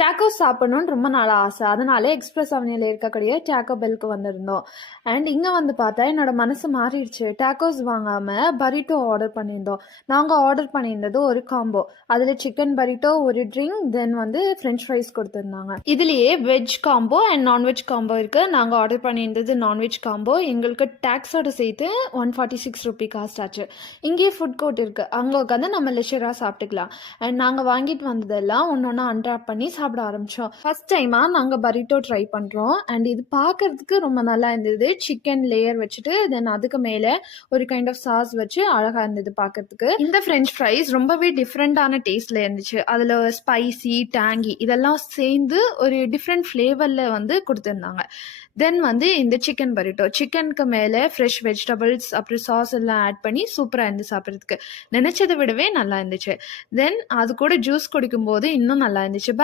Tacos சாப்பிடணும்னு ரொம்ப நாள் ஆசை. அதனால எக்ஸ்பிரஸ் அவென்யூல இருக்கக்கூடிய டேக்கோ பெல்க்கு வந்திருந்தோம். அண்ட் இங்க வந்து பார்த்தா என்னோட மனசு மாறிடுச்சு. டேக்கோஸ் வாங்காம பரிட்டோ ஆர்டர் பண்ணியிருந்தோம். நாங்க ஆர்டர் பண்ணியிருந்தது ஒரு காம்போ. அதுல சிக்கன் பரிட்டோ, ஒரு ட்ரிங்க், தென் வந்து ஃப்ரெஞ்ச் ஃப்ரைஸ் கொடுத்துருந்தாங்க. இதுலயே veg combo and non veg combo இருக்கு. நாங்க ஆர்டர் பண்ணியிருந்தது நான்வெஜ் காம்போ. எங்களுக்கு டேக்ஸோட சேர்த்து 146 ரூபி காஸ்ட் ஆச்சு. இங்கேயே ஃபுட் கோர்ட் இருக்கு. அங்க உட்காந்து நம்ம லெஷரா சாப்பிட்டுக்கலாம். அண்ட் நாங்க வாங்கிட்டு வந்ததெல்லாம் ஒன்னொன்னா அன்ராப் பண்ணி சாப்பிட ஆரம்பிச்சோம். ஃபர்ஸ்ட் டைமா நாங்க பரிட்டோ ட்ரை பண்றோம். அண்ட் இது பார்க்கிறதுக்கு ரொம்ப நல்லா இருந்தது. சிக்கன் லேயர் வச்சுட்டு தென் அதுக்கு மேல ஒரு கைண்ட் ஆஃப் சாஸ் வச்சு அழகா இருந்தது பார்க்கிறதுக்கு. இந்த ஃப்ரெஞ்ச் ஃப்ரைஸ் ரொம்பவே டிஃப்ரெண்டான டேஸ்ட்ல இருந்துச்சு. அதுல ஸ்பைசி, டேங்கி இதெல்லாம் சேர்ந்து ஒரு டிஃப்ரெண்ட் ஃப்ளேவர்ல வந்து கொடுத்துருந்தாங்க. தென் வந்து இந்த சிக்கன் பரிட்டோ, சிக்கனுக்கு மேலே ஃப்ரெஷ் வெஜிடபிள்ஸ் அப்புறம் சாஸ் எல்லாம் ஆட் பண்ணி சூப்பராக இருந்து சாப்பிட்றதுக்கு. நினைச்சதை விடவே நல்லா இருந்துச்சு. தென் அது கூட ஜூஸ் குடிக்கும்போது இன்னும் நல்லா இருந்துச்சு.